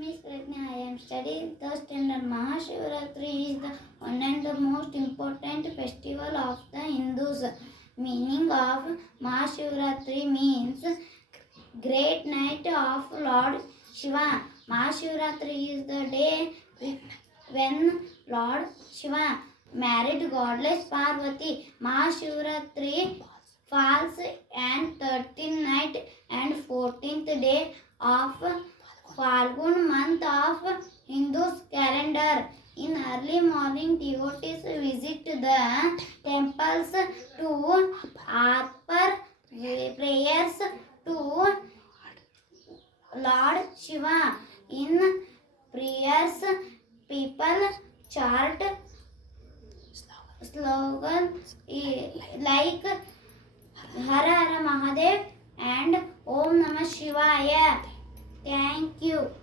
name is Pragna. I am studying third standard. Mahashivratri is the one and the most important festival of the Hindus. Meaning of Mahashivratri means great night of Lord Shiva. Mahashivratri is the day when Lord Shiva married goddess Parvati. Mahashivratri falls on 13th night and 14th day of Falgun month of Hindu's calendar. In early morning, devotees visit the temples to offer prayers to Lord Shiva. In prayers, people chant slogans like Hara Hara Mahadev and Om Namah Shivaya. Thank you.